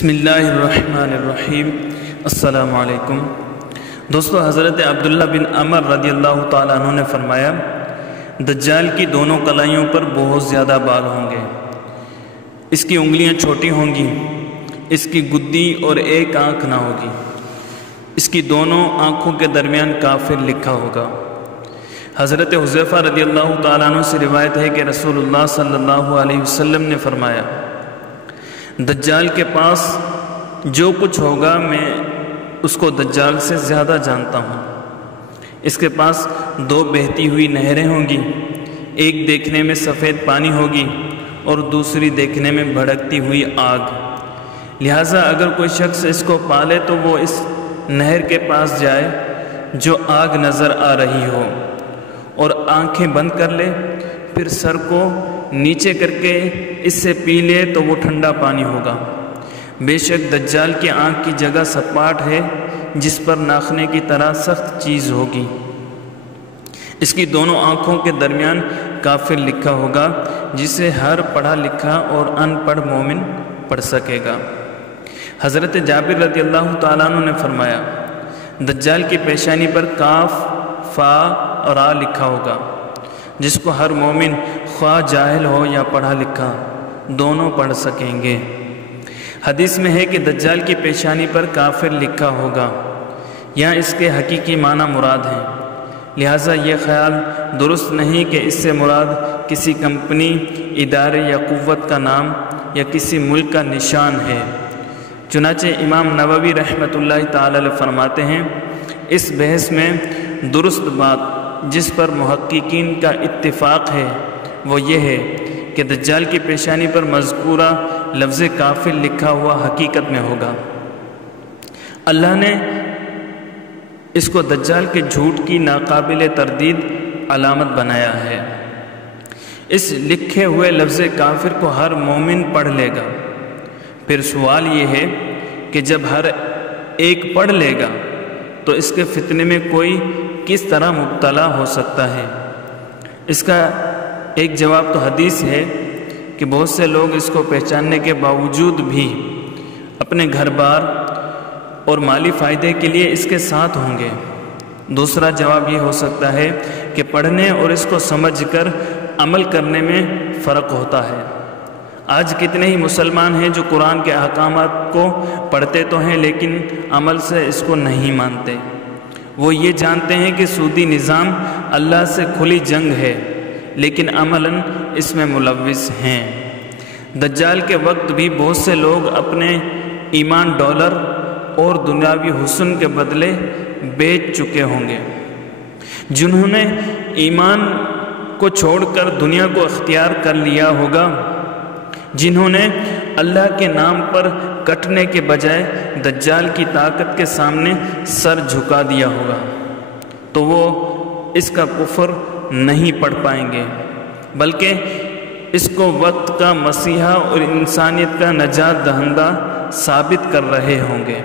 بسم اللہ الرحمن الرحیم۔ السلام علیکم دوستو، حضرت عبداللہ بن عمر رضی اللہ تعالیٰ عنہ نے فرمایا، دجال کی دونوں کلائیوں پر بہت زیادہ بال ہوں گے، اس کی انگلیاں چھوٹی ہوں گی، اس کی گدی اور ایک آنکھ نہ ہوگی، اس کی دونوں آنکھوں کے درمیان کافر لکھا ہوگا۔ حضرت حذیفہ رضی اللہ تعالیٰ عنہ سے روایت ہے کہ رسول اللہ صلی اللہ علیہ وسلم نے فرمایا، دجال کے پاس جو کچھ ہوگا میں اس کو دجال سے زیادہ جانتا ہوں۔ اس کے پاس دو بہتی ہوئی نہریں ہوں گی، ایک دیکھنے میں سفید پانی ہوگی اور دوسری دیکھنے میں بھڑکتی ہوئی آگ۔ لہٰذا اگر کوئی شخص اس کو پالے تو وہ اس نہر کے پاس جائے جو آگ نظر آ رہی ہو اور آنکھیں بند کر لے، پھر سر کو نیچے کر کے اس سے پی لے تو وہ ٹھنڈا پانی ہوگا۔ بے شک دجال کی آنکھ کی جگہ سپاٹ ہے جس پر ناخنے کی طرح سخت چیز ہوگی، اس کی دونوں آنکھوں کے درمیان کافر لکھا ہوگا، جسے ہر پڑھا لکھا اور ان پڑھ مومن پڑھ سکے گا۔ حضرت جابر رضی اللہ تعالیٰ عنہ نے فرمایا، دجال کی پیشانی پر کاف، فا اور را لکھا ہوگا، جس کو ہر مومن خواہ جاہل ہو یا پڑھا لکھا دونوں پڑھ سکیں گے۔ حدیث میں ہے کہ دجال کی پیشانی پر کافر لکھا ہوگا، یہاں اس کے حقیقی معنی مراد ہیں، لہٰذا یہ خیال درست نہیں کہ اس سے مراد کسی کمپنی، ادارے یا قوت کا نام یا کسی ملک کا نشان ہے۔ چنانچہ امام نووی رحمۃ اللہ تعالی علیہ فرماتے ہیں، اس بحث میں درست بات جس پر محققین کا اتفاق ہے وہ یہ ہے کہ دجال کی پیشانی پر مذکورہ لفظ کافر لکھا ہوا حقیقت میں ہوگا۔ اللہ نے اس کو دجال کے جھوٹ کی ناقابل تردید علامت بنایا ہے۔ اس لکھے ہوئے لفظ کافر کو ہر مومن پڑھ لے گا۔ پھر سوال یہ ہے کہ جب ہر ایک پڑھ لے گا تو اس کے فتنے میں کوئی کس طرح مبتلا ہو سکتا ہے؟ اس کا ایک جواب تو حدیث ہے کہ بہت سے لوگ اس کو پہچاننے کے باوجود بھی اپنے گھر بار اور مالی فائدے کے لیے اس کے ساتھ ہوں گے۔ دوسرا جواب یہ ہو سکتا ہے کہ پڑھنے اور اس کو سمجھ کر عمل کرنے میں فرق ہوتا ہے۔ آج کتنے ہی مسلمان ہیں جو قرآن کے احکامات کو پڑھتے تو ہیں لیکن عمل سے اس کو نہیں مانتے۔ وہ یہ جانتے ہیں کہ سودی نظام اللہ سے کھلی جنگ ہے، لیکن عملاً اس میں ملوث ہیں۔ دجال کے وقت بھی بہت سے لوگ اپنے ایمان ڈالر اور دنیاوی حسن کے بدلے بیچ چکے ہوں گے۔ جنہوں نے ایمان کو چھوڑ کر دنیا کو اختیار کر لیا ہوگا، جنہوں نے اللہ کے نام پر کٹنے کے بجائے دجال کی طاقت کے سامنے سر جھکا دیا ہوگا، تو وہ اس کا کفر نہیں پڑھ پائیں گے، بلکہ اس کو وقت کا مسیحا اور انسانیت کا نجات دہندہ ثابت کر رہے ہوں گے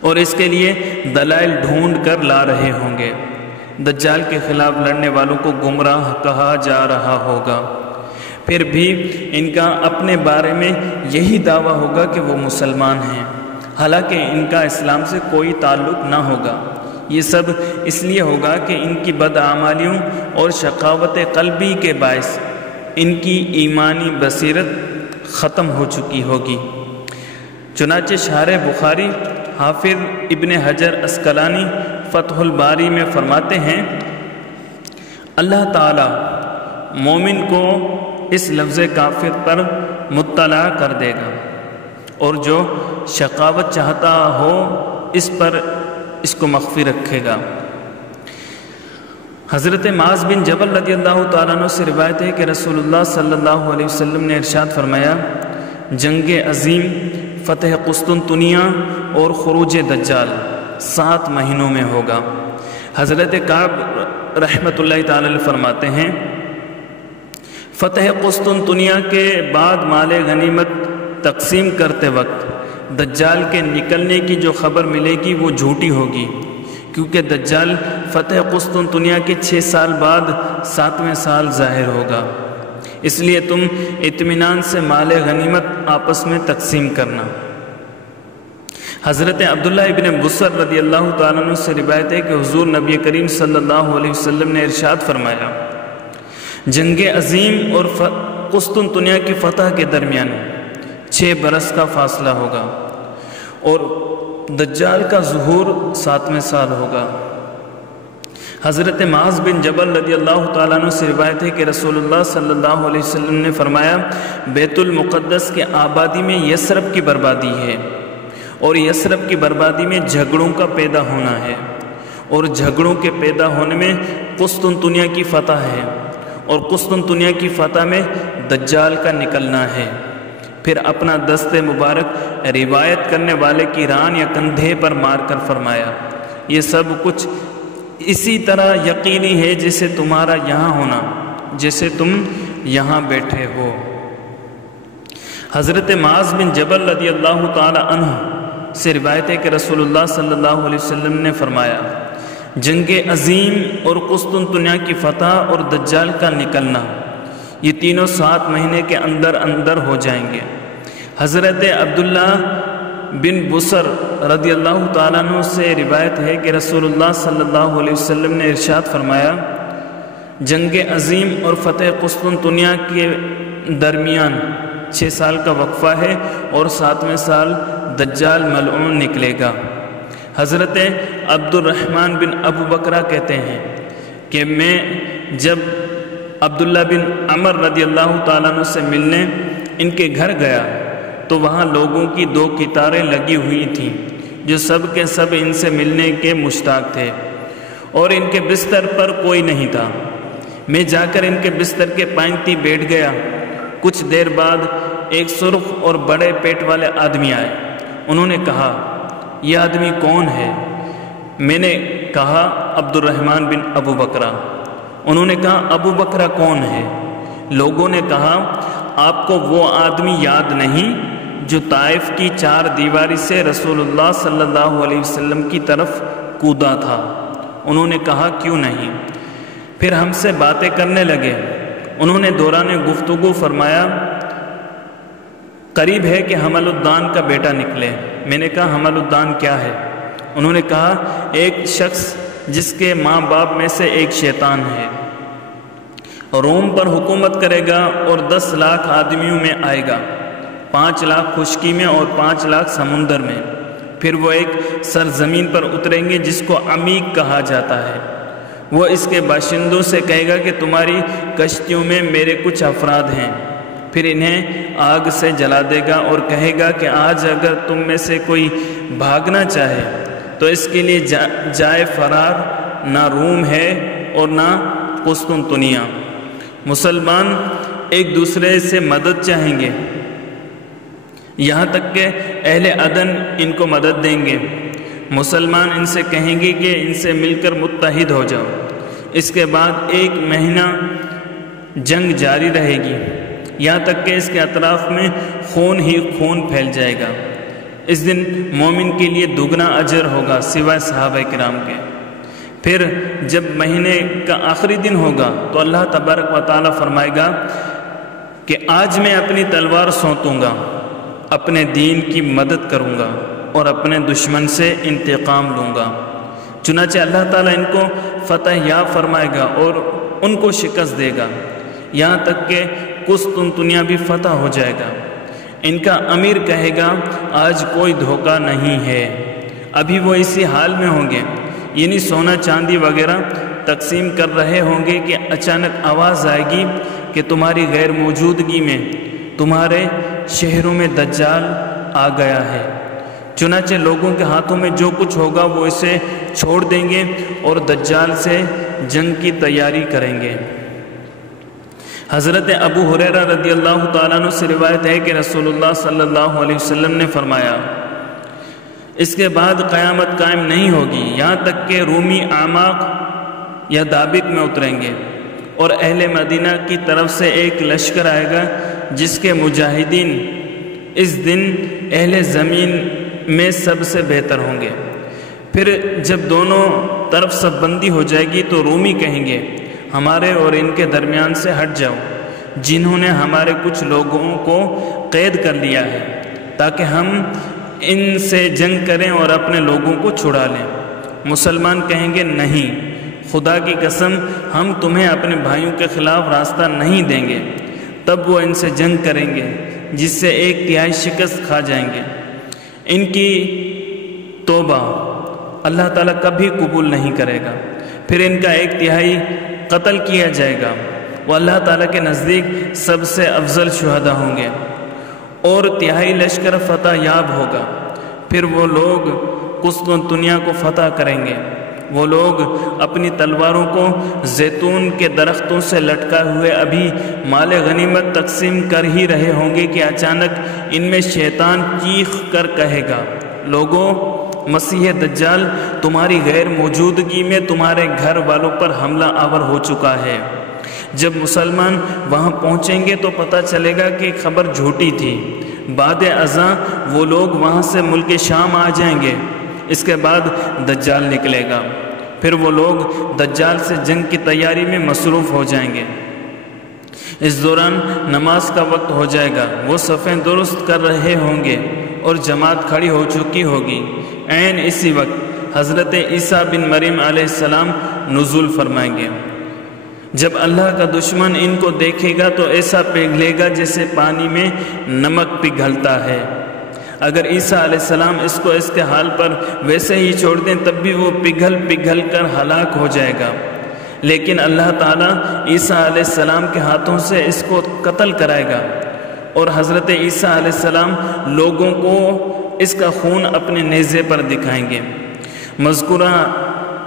اور اس کے لیے دلائل ڈھونڈ کر لا رہے ہوں گے۔ دجال کے خلاف لڑنے والوں کو گمراہ کہا جا رہا ہوگا، پھر بھی ان کا اپنے بارے میں یہی دعویٰ ہوگا کہ وہ مسلمان ہیں، حالانکہ ان کا اسلام سے کوئی تعلق نہ ہوگا۔ یہ سب اس لیے ہوگا کہ ان کی بدعمالیوں اور شقاوت قلبی کے باعث ان کی ایمانی بصیرت ختم ہو چکی ہوگی۔ چنانچہ شارح بخاری حافظ ابن حجر عسقلانی فتح الباری میں فرماتے ہیں، اللہ تعالی مومن کو اس لفظ کافر پر مطلع کر دے گا، اور جو شقاوت چاہتا ہو اس پر اس کو مخفی رکھے گا۔ حضرت معاذ بن جبل رضی اللہ تعالیٰ عنہ سے روایت ہے کہ رسول اللہ صلی اللہ علیہ وسلم نے ارشاد فرمایا، جنگ عظیم، فتح قسطنطنیہ اور خروج دجال 7 مہینوں میں ہوگا۔ حضرت کعب رحمۃ اللہ تعالی علیہ فرماتے ہیں، فتح قسطنطنیہ کے بعد مال غنیمت تقسیم کرتے وقت دجال کے نکلنے کی جو خبر ملے گی وہ جھوٹی ہوگی، کیونکہ دجال فتح قسطنطنیہ کے 6 سال بعد 7ویں سال ظاہر ہوگا۔ اس لیے تم اطمینان سے مال غنیمت آپس میں تقسیم کرنا۔ حضرت عبداللہ ابن بصر رضی اللہ تعالیٰ عنہ سے روایت ہے کہ حضور نبی کریم صلی اللہ علیہ وسلم نے ارشاد فرمایا، جنگ عظیم اور قسطنطنیہ کی فتح کے درمیان 6 برس کا فاصلہ ہوگا اور دجال کا ظہور 7ویں سال ہوگا۔ حضرت معاذ بن جبل رضی اللہ تعالیٰ عنہ سے روایت ہے کہ رسول اللہ صلی اللہ علیہ وسلم نے فرمایا، بیت المقدس کے آبادی میں یثرب کی بربادی ہے، اور یثرب کی بربادی میں جھگڑوں کا پیدا ہونا ہے، اور جھگڑوں کے پیدا ہونے میں قسطنطنیہ کی فتح ہے، اور قسطنطنیہ کی فتح میں دجال کا نکلنا ہے۔ پھر اپنا دست مبارک روایت کرنے والے کی ران یا کندھے پر مار کر فرمایا، یہ سب کچھ اسی طرح یقینی ہے جیسے تمہارا یہاں ہونا، جیسے تم یہاں بیٹھے ہو۔ حضرت معاذ بن جبل رضی اللہ تعالی عنہ سے روایت ہے کہ رسول اللہ صلی اللہ علیہ وسلم نے فرمایا، جنگ عظیم اور قسطنطنیہ کی فتح اور دجال کا نکلنا، یہ تینوں 7 مہینے کے اندر اندر ہو جائیں گے۔ حضرت عبداللہ بن بصر رضی اللہ تعالیٰ عنہ سے روایت ہے کہ رسول اللہ صلی اللہ علیہ وسلم نے ارشاد فرمایا، جنگ عظیم اور فتح قسطنطنیہ کے درمیان 6 سال کا وقفہ ہے، اور 7ویں سال دجال ملعون نکلے گا۔ حضرت عبد الرحمن بن ابو بکرہ کہتے ہیں کہ میں جب عبداللہ بن عمر رضی اللہ تعالیٰ عنہ سے ملنے ان کے گھر گیا تو وہاں لوگوں کی 2 قطاریں لگی ہوئی تھیں جو سب کے سب ان سے ملنے کے مشتاق تھے، اور ان کے بستر پر کوئی نہیں تھا۔ میں جا کر ان کے بستر کے پائنتی بیٹھ گیا۔ کچھ دیر بعد ایک سرخ اور بڑے پیٹ والے آدمی آئے۔ انہوں نے کہا، یہ آدمی کون ہے؟ میں نے کہا، عبد الرحمن بن ابو بکرہ۔ انہوں نے کہا، ابو بکرہ کون ہے؟ لوگوں نے کہا، آپ کو وہ آدمی یاد نہیں جو طائف کی 4 دیواری سے رسول اللہ صلی اللہ علیہ وسلم کی طرف کودا تھا؟ انہوں نے کہا، کیوں نہیں؟ پھر ہم سے باتیں کرنے لگے۔ انہوں نے دوران گفتگو فرمایا، قریب ہے کہ حمل الدان کا بیٹا نکلے۔ میں نے کہا، حمل الدان کیا ہے؟ انہوں نے کہا، ایک شخص جس کے ماں باپ میں سے ایک شیطان ہے، روم پر حکومت کرے گا اور 10 لاکھ آدمیوں میں آئے گا، 5 لاکھ خشکی میں اور 5 لاکھ سمندر میں۔ پھر وہ ایک سرزمین پر اتریں گے جس کو عمیق کہا جاتا ہے۔ وہ اس کے باشندوں سے کہے گا کہ تمہاری کشتیوں میں میرے کچھ افراد ہیں، پھر انہیں آگ سے جلا دے گا اور کہے گا کہ آج اگر تم میں سے کوئی بھاگنا چاہے تو اس کے لیے جائے فرار نہ روم ہے اور نہ قسطنطنیہ۔ مسلمان ایک دوسرے سے مدد چاہیں گے، یہاں تک کہ اہل عدن ان کو مدد دیں گے۔ مسلمان ان سے کہیں گے کہ ان سے مل کر متحد ہو جاؤ۔ اس کے بعد 1 مہینہ جنگ جاری رہے گی، یہاں تک کہ اس کے اطراف میں خون ہی خون پھیل جائے گا۔ اس دن مومن کے لیے دگنا اجر ہوگا سوائے صحابہ کرام کے۔ پھر جب مہینے کا آخری دن ہوگا تو اللہ تبارک و تعالیٰ فرمائے گا کہ آج میں اپنی تلوار سونتوں گا، اپنے دین کی مدد کروں گا اور اپنے دشمن سے انتقام لوں گا۔ چنانچہ اللہ تعالیٰ ان کو فتح یاب فرمائے گا اور ان کو شکست دے گا، یہاں تک کہ قسطنطنیہ بھی فتح ہو جائے گا۔ ان کا امیر کہے گا، آج کوئی دھوکہ نہیں ہے۔ ابھی وہ اسی حال میں ہوں گے، یعنی سونا چاندی وغیرہ تقسیم کر رہے ہوں گے کہ اچانک آواز آئے گی کہ تمہاری غیر موجودگی میں تمہارے شہروں میں دجال آ گیا ہے۔ چنانچہ لوگوں کے ہاتھوں میں جو کچھ ہوگا وہ اسے چھوڑ دیں گے اور دجال سے جنگ کی تیاری کریں گے۔ حضرت ابو ہریرہ رضی اللہ تعالیٰ عنہ سے روایت ہے کہ رسول اللہ صلی اللہ علیہ وسلم نے فرمایا، اس کے بعد قیامت قائم نہیں ہوگی یہاں تک کہ رومی اعماق یا دابق میں اتریں گے، اور اہل مدینہ کی طرف سے ایک لشکر آئے گا جس کے مجاہدین اس دن اہل زمین میں سب سے بہتر ہوں گے۔ پھر جب دونوں طرف صف بندی ہو جائے گی تو رومی کہیں گے، ہمارے اور ان کے درمیان سے ہٹ جاؤ۔ جنہوں نے ہمارے کچھ لوگوں کو قید کر لیا ہے تاکہ ہم ان سے جنگ کریں اور اپنے لوگوں کو چھڑا لیں۔ مسلمان کہیں گے نہیں، خدا کی قسم ہم تمہیں اپنے بھائیوں کے خلاف راستہ نہیں دیں گے۔ تب وہ ان سے جنگ کریں گے جس سے 1/3 شکست کھا جائیں گے۔ ان کی توبہ اللہ تعالیٰ کبھی قبول نہیں کرے گا۔ پھر ان کا 1/3 قتل کیا جائے گا۔ وہ اللہ تعالیٰ کے نزدیک سب سے افضل شہداء ہوں گے اور 1/3 لشکر فتح یاب ہوگا۔ پھر وہ لوگ قسطنطنیہ کو فتح کریں گے۔ وہ لوگ اپنی تلواروں کو زیتون کے درختوں سے لٹکائے ہوئے ابھی مال غنیمت تقسیم کر ہی رہے ہوں گے کہ اچانک ان میں شیطان چیخ کر کہے گا، لوگوں، مسیح دجال تمہاری غیر موجودگی میں تمہارے گھر والوں پر حملہ آور ہو چکا ہے۔ جب مسلمان وہاں پہنچیں گے تو پتہ چلے گا کہ خبر جھوٹی تھی۔ بعد ازاں وہ لوگ وہاں سے ملک شام آ جائیں گے۔ اس کے بعد دجال نکلے گا۔ پھر وہ لوگ دجال سے جنگ کی تیاری میں مصروف ہو جائیں گے۔ اس دوران نماز کا وقت ہو جائے گا۔ وہ صفیں درست کر رہے ہوں گے اور جماعت کھڑی ہو چکی ہوگی۔ عین اسی وقت حضرت عیسیٰ بن مریم علیہ السلام نزول فرمائیں گے۔ جب اللہ کا دشمن ان کو دیکھے گا تو ایسا پگھلے گا جیسے پانی میں نمک پگھلتا ہے۔ اگر عیسیٰ علیہ السلام اس کو اس کے حال پر ویسے ہی چھوڑ دیں تب بھی وہ پگھل کر ہلاک ہو جائے گا، لیکن اللہ تعالیٰ عیسیٰ علیہ السلام کے ہاتھوں سے اس کو قتل کرائے گا اور حضرت عیسیٰ علیہ السلام لوگوں کو اس کا خون اپنے نیزے پر دکھائیں گے۔ مذکورہ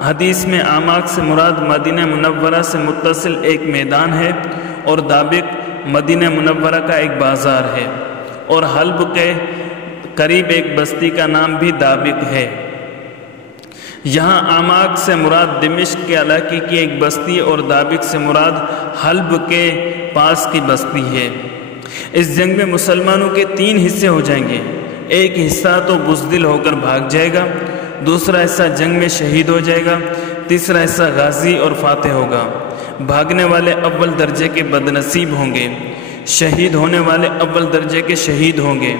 حدیث میں اعماق سے مراد مدینہ منورہ سے متصل ایک میدان ہے اور دابق مدینہ منورہ کا ایک بازار ہے، اور حلب کے قریب ایک بستی کا نام بھی دابق ہے۔ یہاں اعماق سے مراد دمشق کے علاقے کی ایک بستی اور دابق سے مراد حلب کے پاس کی بستی ہے۔ اس جنگ میں مسلمانوں کے 3 حصے ہو جائیں گے۔ ایک حصہ تو بزدل ہو کر بھاگ جائے گا، دوسرا حصہ جنگ میں شہید ہو جائے گا، تیسرا حصہ غازی اور فاتح ہوگا۔ بھاگنے والے اول درجے کے بدنصیب ہوں گے، شہید ہونے والے اول درجے کے شہید ہوں گے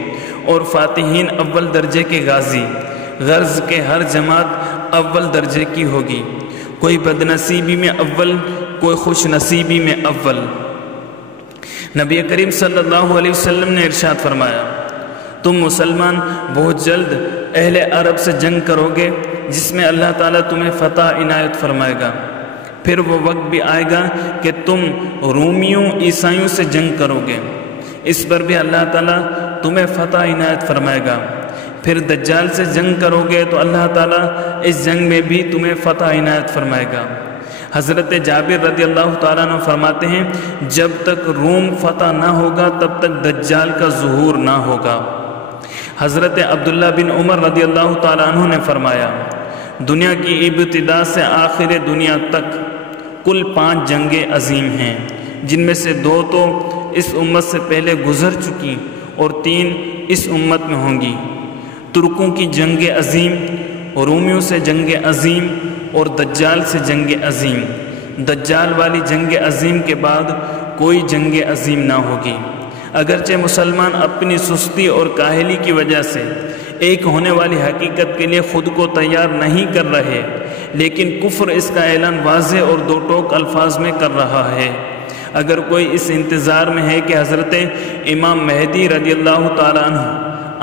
اور فاتحین اول درجے کے غازی۔ غرض کے ہر جماعت اول درجے کی ہوگی، کوئی بدنصیبی میں اول، کوئی خوش نصیبی میں اول۔ نبی کریم صلی اللہ علیہ وسلم نے ارشاد فرمایا، تم مسلمان بہت جلد اہل عرب سے جنگ کرو گے جس میں اللہ تعالیٰ تمہیں فتح عنایت فرمائے گا۔ پھر وہ وقت بھی آئے گا کہ تم رومیوں عیسائیوں سے جنگ کرو گے، اس پر بھی اللہ تعالیٰ تمہیں فتح عنایت فرمائے گا۔ پھر دجال سے جنگ کرو گے تو اللہ تعالیٰ اس جنگ میں بھی تمہیں فتح عنایت فرمائے گا۔ حضرت جابر رضی اللہ تعالیٰ عنہ فرماتے ہیں، جب تک روم فتح نہ ہوگا تب تک دجال کا ظہور نہ ہوگا۔ حضرت عبداللہ بن عمر رضی اللہ تعالیٰ عنہ نے فرمایا، دنیا کی ابتدا سے آخر دنیا تک کل 5 جنگیں عظیم ہیں، جن میں سے 2 تو اس امت سے پہلے گزر چکی اور 3 اس امت میں ہوں گی۔ ترکوں کی جنگ عظیم، رومیوں سے جنگ عظیم اور دجال سے جنگ عظیم۔ دجال والی جنگ عظیم کے بعد کوئی جنگ عظیم نہ ہوگی۔ اگرچہ مسلمان اپنی سستی اور کاہلی کی وجہ سے ایک ہونے والی حقیقت کے لیے خود کو تیار نہیں کر رہے، لیکن کفر اس کا اعلان واضح اور 2 ٹوک الفاظ میں کر رہا ہے۔ اگر کوئی اس انتظار میں ہے کہ حضرت امام مہدی رضی اللہ تعالیٰ عنہ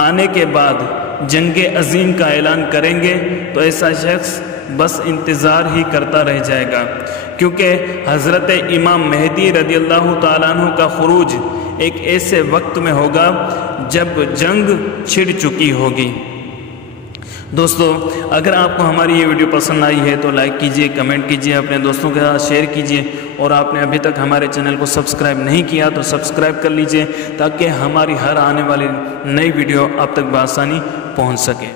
آنے کے بعد جنگ عظیم کا اعلان کریں گے تو ایسا شخص بس انتظار ہی کرتا رہ جائے گا، کیونکہ حضرت امام مہدی رضی اللہ تعالیٰ عنہ کا خروج ایک ایسے وقت میں ہوگا جب جنگ چھڑ چکی ہوگی۔ دوستو، اگر آپ کو ہماری یہ ویڈیو پسند آئی ہے تو لائک کیجئے، کمنٹ کیجئے، اپنے دوستوں کے ساتھ شیئر کیجئے، اور آپ نے ابھی تک ہمارے چینل کو سبسکرائب نہیں کیا تو سبسکرائب کر لیجئے تاکہ ہماری ہر آنے والی نئی ویڈیو آپ تک بآسانی پہنچ سکے۔